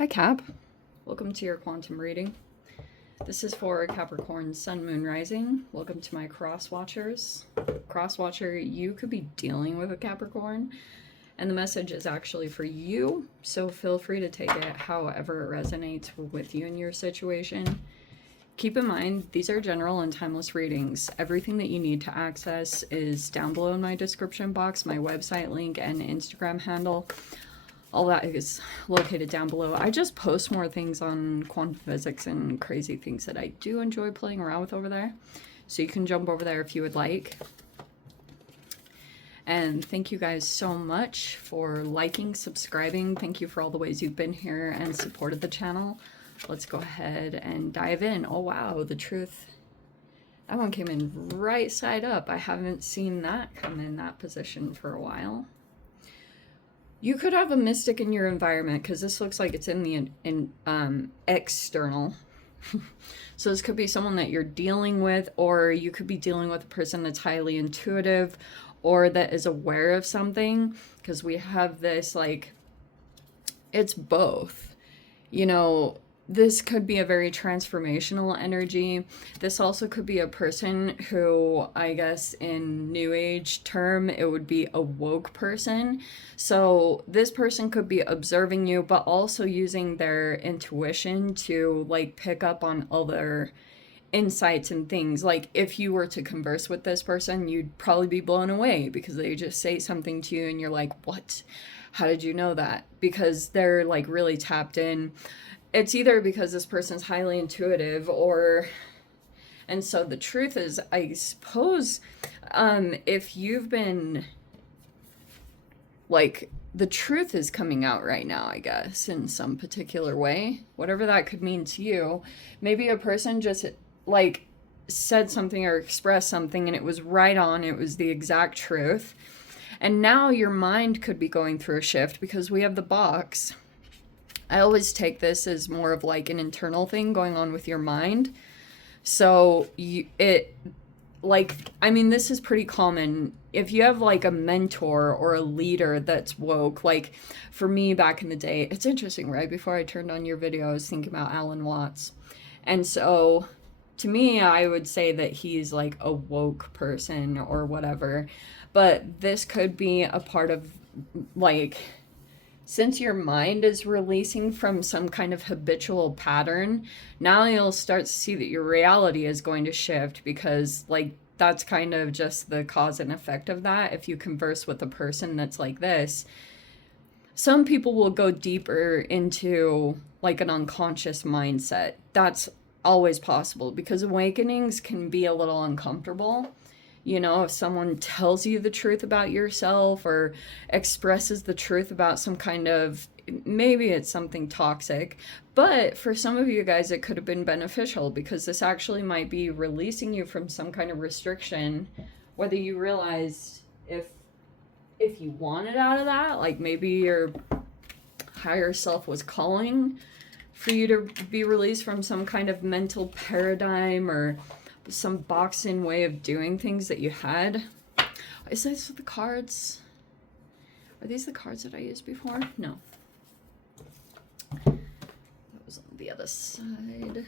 Hi Cap, welcome to your quantum reading. This is for Capricorn Sun, Moon, Rising. Welcome to my cross watchers. Cross watcher, you could be dealing with a Capricorn, and the message is actually for you, so feel free to take it however it resonates with you in your situation. Keep in mind, these are general and timeless readings. Everything that you need to access is down below in my description box, my website link and Instagram handle. All that is located down below. I just post more things on quantum physics and crazy things that I do enjoy playing around with over there. So you can jump over there if you would like. And thank you guys so much for liking, subscribing. Thank you for all the ways you've been here and supported the channel. Let's go ahead and dive in. Oh wow, the truth. That one came in right side up. I haven't seen that come in that position for a while. You could have a mystic in your environment because this looks like it's in the external. So this could be someone that you're dealing with, or you could be dealing with a person that's highly intuitive or that is aware of something, because we have this, like, it's both. You know, this could be a very transformational energy. This also could be a person who, I guess in New Age term, it would be a woke person. So this person could be observing you, but also using their intuition to, like, pick up on other insights and things. Like, if you were to converse with this person, you'd probably be blown away because they just say something to you and you're like, what? How did you know that? Because they're, like, really tapped in. It's either because this person's highly intuitive, or, and so the truth is, I suppose, if you've been, like, the truth is coming out right now, I guess, in some particular way, whatever that could mean to you. Maybe a person just, like, said something or expressed something and it was right on, it was the exact truth. And now your mind could be going through a shift because we have the box. I always take this as more of like an internal thing going on with your mind. So I mean, this is pretty common. If you have like a mentor or a leader that's woke, like for me back in the day, it's interesting, right? Before I turned on your video, I was thinking about Alan Watts. And so to me, I would say that he's like a woke person or whatever. But this could be a part of, like, since your mind is releasing from some kind of habitual pattern, now you'll start to see that your reality is going to shift, because, like, that's kind of just the cause and effect of that. If you converse with a person that's like this, some people will go deeper into, like, an unconscious mindset. That's always possible because awakenings can be a little uncomfortable. You know, if someone tells you the truth about yourself or expresses the truth about some kind of, maybe it's something toxic, but for some of you guys, it could have been beneficial because this actually might be releasing you from some kind of restriction, whether you realize if you wanted out of that, like maybe your higher self was calling for you to be released from some kind of mental paradigm or some boxed-in way of doing things that you had. Is this the cards? Are these the cards that I used before? No. That was on the other side.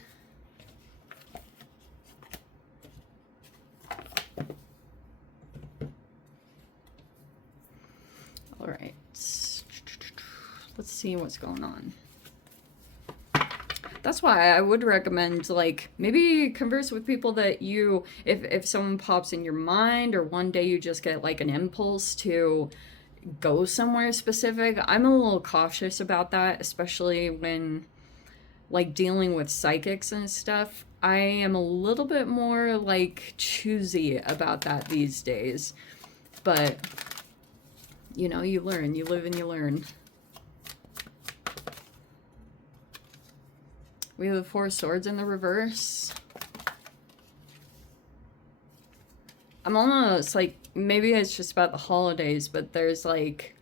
All right. Let's see what's going on. That's why I would recommend, like, maybe converse with people that you, if someone pops in your mind, or one day you just get like an impulse to go somewhere specific. I'm a little cautious about that, especially when, like, dealing with psychics and stuff. I am a little bit more, like, choosy about that these days. But, you know, you learn, you live and you learn. We have the Four of Swords in the reverse. I'm almost like, maybe it's just about the holidays, but there's like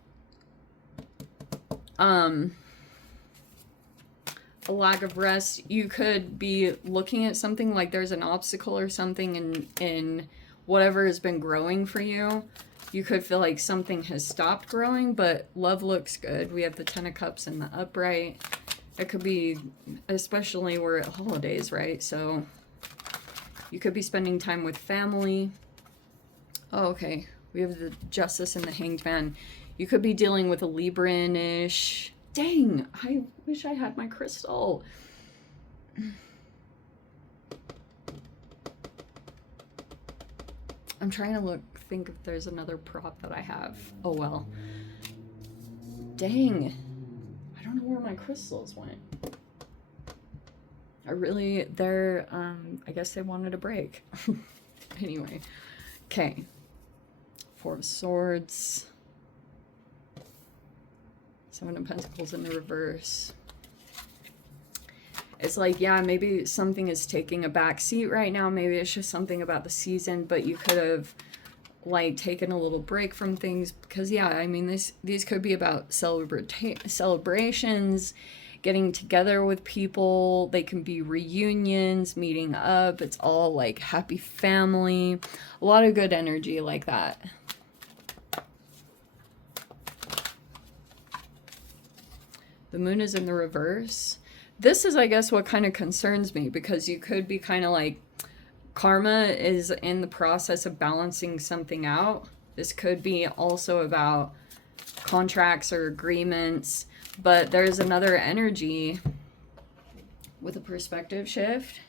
a lack of rest. You could be looking at something like there's an obstacle or something in whatever has been growing for you. You could feel like something has stopped growing, but love looks good. We have the Ten of Cups in the upright. It could be, especially we're at holidays, right? So you could be spending time with family. Oh, okay. We have the Justice and the Hanged Man. You could be dealing with a Libran-ish. Dang, I wish I had my crystal. I'm trying to think if there's another prop that I have. Oh well. Dang. I don't know where my crystals went. I guess they wanted a break. Anyway. Okay. Four of Swords. Seven of Pentacles in the reverse. It's like, yeah, maybe something is taking a back seat right now. Maybe it's just something about the season, but you could have, like, taken a little break from things. Because, yeah, I mean, these could be about celebrations, getting together with people. They can be reunions, meeting up. It's all, like, happy family. A lot of good energy like that. The moon is in the reverse. This is, I guess, what kind of concerns me, because you could be kind of like, karma is in the process of balancing something out. This could be also about contracts or agreements, but there's another energy with a perspective shift.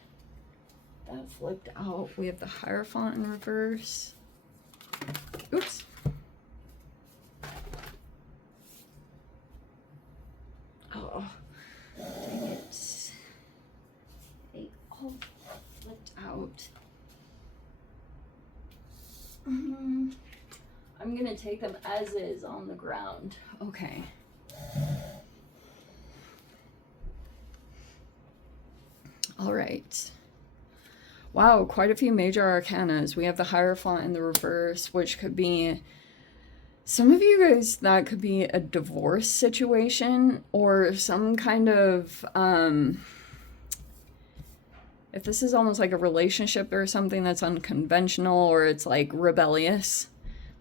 That flipped out. We have the Hierophant in reverse. Oops. Oh. Dang it. They all flipped out. I'm gonna take them as is on the ground. Okay. All right. Wow, quite a few major arcanas. We have the Hierophant in the reverse, which could be... Some of you guys, that could be a divorce situation or some kind of, if this is almost like a relationship or something that's unconventional, or it's like rebellious.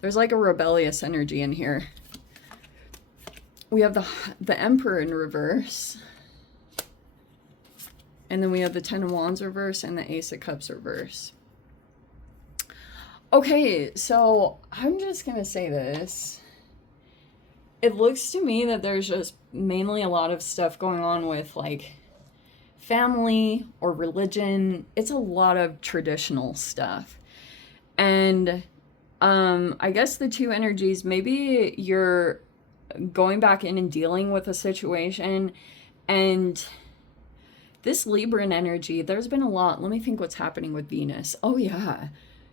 There's like a rebellious energy in here. We have the Emperor in reverse. And then we have the Ten of Wands reverse and the Ace of Cups reverse. Okay, so I'm just gonna say this. It looks to me that there's just mainly a lot of stuff going on with like family or religion. It's a lot of traditional stuff. And I guess the two energies, maybe you're going back in and dealing with a situation, and this Libran energy, there's been a lot. Let me think what's happening with Venus. Oh yeah.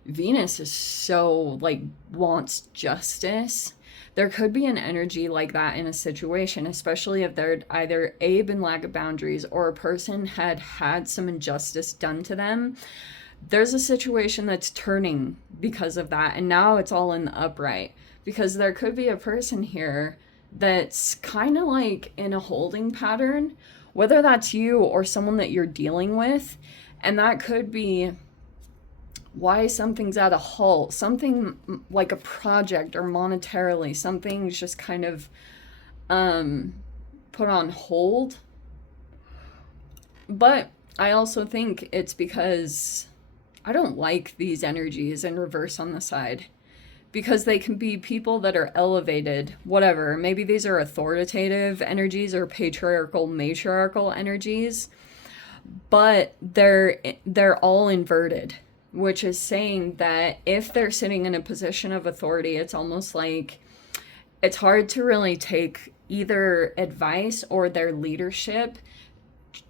Venus is so, like, wants justice. There could be an energy like that in a situation, especially if they're either A, been lack of boundaries, or a person had some injustice done to them. There's a situation that's turning because of that, and now it's all in the upright. Because there could be a person here that's kind of like in a holding pattern, whether that's you or someone that you're dealing with, and that could be why something's at a halt, something like a project or monetarily, something's just kind of put on hold. But I also think it's because I don't like these energies in reverse on the side, because they can be people that are elevated, whatever. Maybe these are authoritative energies or patriarchal, matriarchal energies, but they're all inverted, which is saying that if they're sitting in a position of authority, it's almost like it's hard to really take either advice or their leadership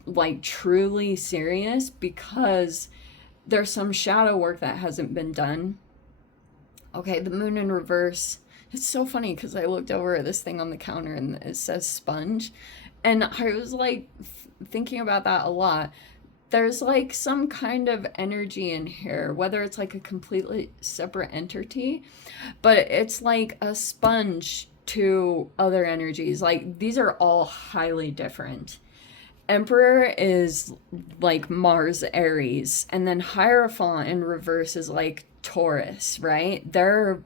like truly serious, because there's some shadow work that hasn't been done. Okay, the moon in reverse. It's so funny because I looked over at this thing on the counter and it says sponge, and I was like thinking about that a lot. There's like some kind of energy in here, whether it's like a completely separate entity, but it's like a sponge to other energies. Like these are all highly different. Emperor is like Mars, Aries, and then Hierophant in reverse is like Taurus, right? They're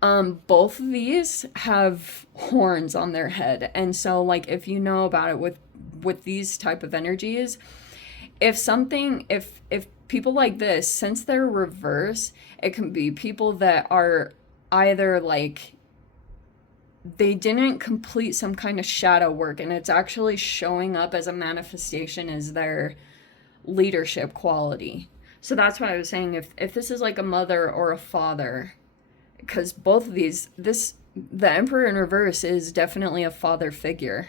both of these have horns on their head, and so like if you know about it with with these type of energies, if people like this, since they're reverse, it can be people that are either like they didn't complete some kind of shadow work, and it's actually showing up as a manifestation as their leadership quality. So that's why I was saying, if this is like a mother or a father, because both of these, the Emperor in reverse is definitely a father figure,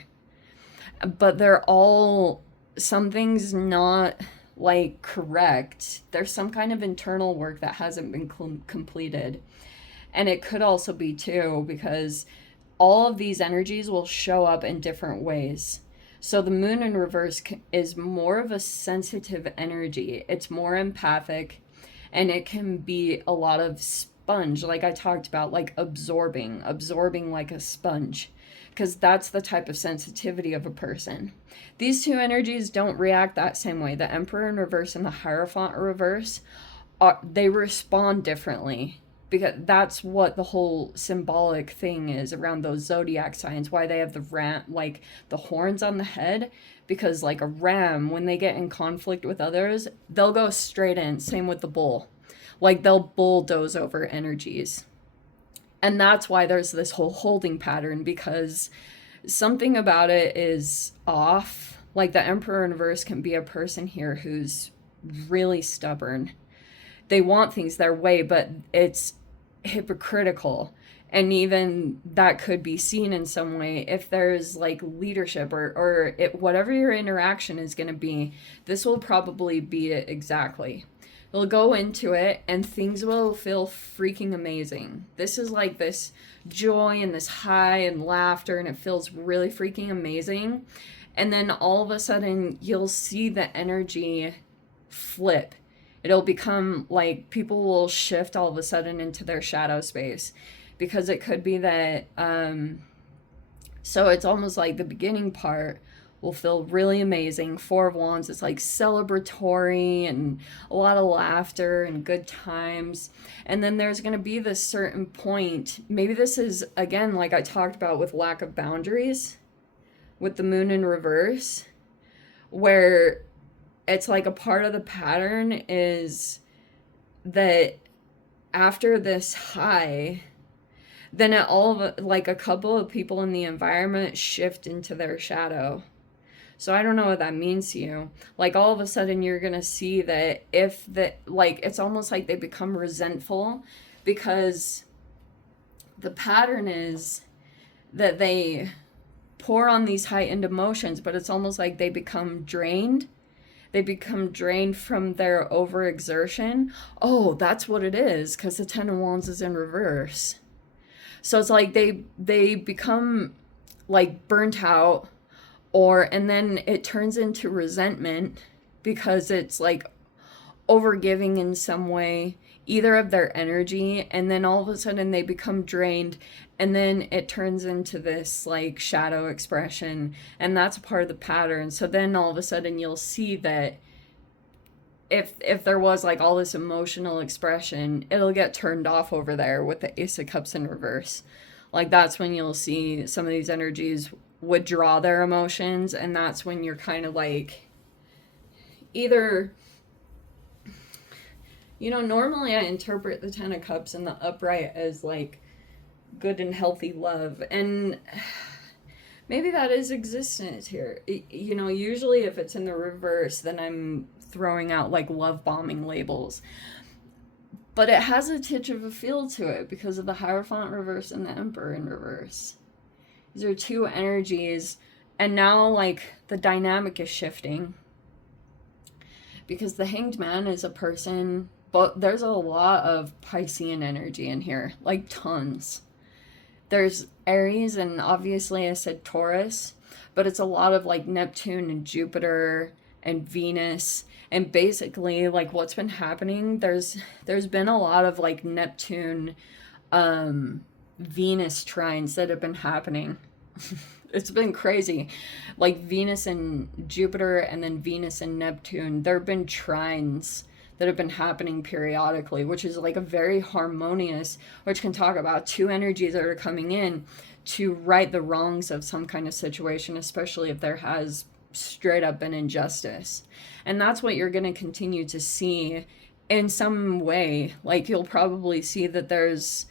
but they're all, something's not like correct. There's some kind of internal work that hasn't been completed. And it could also be too, because all of these energies will show up in different ways. So the moon in reverse is more of a sensitive energy. It's more empathic, and it can be a lot of sponge, like I talked about, like absorbing like a sponge, because that's the type of sensitivity of a person. These two energies don't react that same way. The Emperor in reverse and the Hierophant in reverse, they respond differently, because that's what the whole symbolic thing is around those zodiac signs, why they have the ram, like the horns on the head, because like a ram, when they get in conflict with others, they'll go straight in. Same with the bull, like they'll bulldoze over energies. And that's why there's this whole holding pattern, because something about it is off. Like the Emperor in reverse can be a person here who's really stubborn. They want things their way, but it's hypocritical. And even that could be seen in some way if there's like leadership or whatever your interaction is going to be. This will probably be it exactly. You'll go into it and things will feel freaking amazing. This is like this joy and this high and laughter, and it feels really freaking amazing. And then all of a sudden you'll see the energy flip. It'll become like people will shift all of a sudden into their shadow space, because it could be that, so it's almost like the beginning part will feel really amazing. Four of Wands, it's like celebratory and a lot of laughter and good times. And then there's going to be this certain point, maybe this is, again, like I talked about with lack of boundaries, with the moon in reverse, where it's like a part of the pattern is that after this high, then it all of like a couple of people in the environment shift into their shadow. So I don't know what that means to you. Like all of a sudden you're going to see that if that, like, it's almost like they become resentful, because the pattern is that they pour on these heightened emotions, but it's almost like they become drained. They become drained from their overexertion. Oh, that's what it is, because the Ten of Wands is in reverse. So it's like they become like burnt out, and then it turns into resentment, because it's like overgiving in some way, either of their energy, and then all of a sudden they become drained, and then it turns into this like shadow expression, and that's part of the pattern. So then all of a sudden you'll see that if there was like all this emotional expression, it'll get turned off over there with the Ace of Cups in reverse. Like that's when you'll see some of these energies withdraw their emotions, and that's when you're kind of like, either, you know, normally I interpret the Ten of Cups in the upright as like good and healthy love, and maybe that is existence here. You know, usually if it's in the reverse, then I'm throwing out like love bombing labels, but it has a titch of a feel to it because of the Hierophant reverse and the Emperor in reverse. These are two energies, and now like the dynamic is shifting, because the Hanged Man is a person, but there's a lot of Piscean energy in here, like tons. There's Aries, and obviously I said Taurus, but it's a lot of like Neptune and Jupiter and Venus. And basically like what's been happening, there's been a lot of like Neptune Venus trines that have been happening. It's been crazy. Like Venus and Jupiter, and then Venus and Neptune, there have been trines that have been happening periodically, which is like a very harmonious, which can talk about two energies that are coming in to right the wrongs of some kind of situation, especially if there has straight up an injustice. And that's what you're going to continue to see in some way. Like, you'll probably see that there's,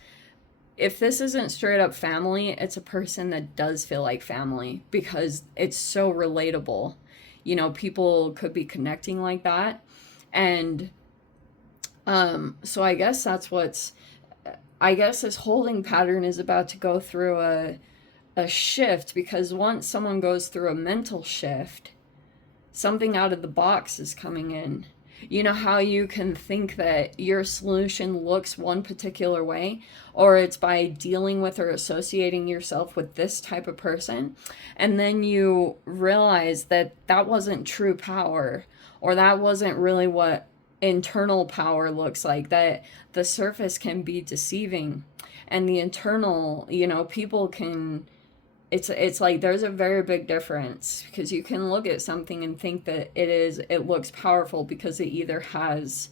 if this isn't straight up family, it's a person that does feel like family because it's so relatable. You know, people could be connecting like that. And so I guess that's what's, I guess this holding pattern is about to go through a shift, because once someone goes through a mental shift, something out of the box is coming in. You know how you can think that your solution looks one particular way, or it's by dealing with or associating yourself with this type of person, and then you realize that that wasn't true power, or that wasn't really what internal power looks like, that the surface can be deceiving, and the internal, you know, people can, it's like there's a very big difference, because you can look at something and think that it looks powerful because it either has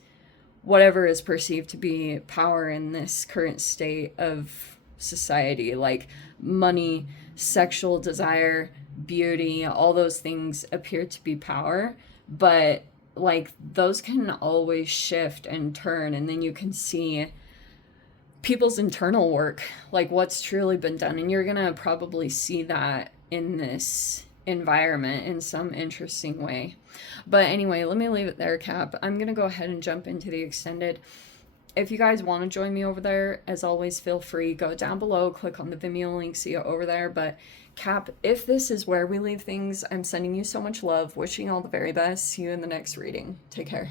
whatever is perceived to be power in this current state of society, like money, sexual desire, beauty, all those things appear to be power, but like those can always shift and turn, and then you can see people's internal work, like what's truly been done. And you're gonna probably see that in this environment in some interesting way. But anyway, let me leave it there, Cap. I'm gonna go ahead and jump into the extended. If you guys want to join me over there, as always, feel free. Go down below, click on the Vimeo link, see it over there. But Cap, if this is where we leave things, I'm sending you so much love, wishing all the very best. See you in the next reading. Take care.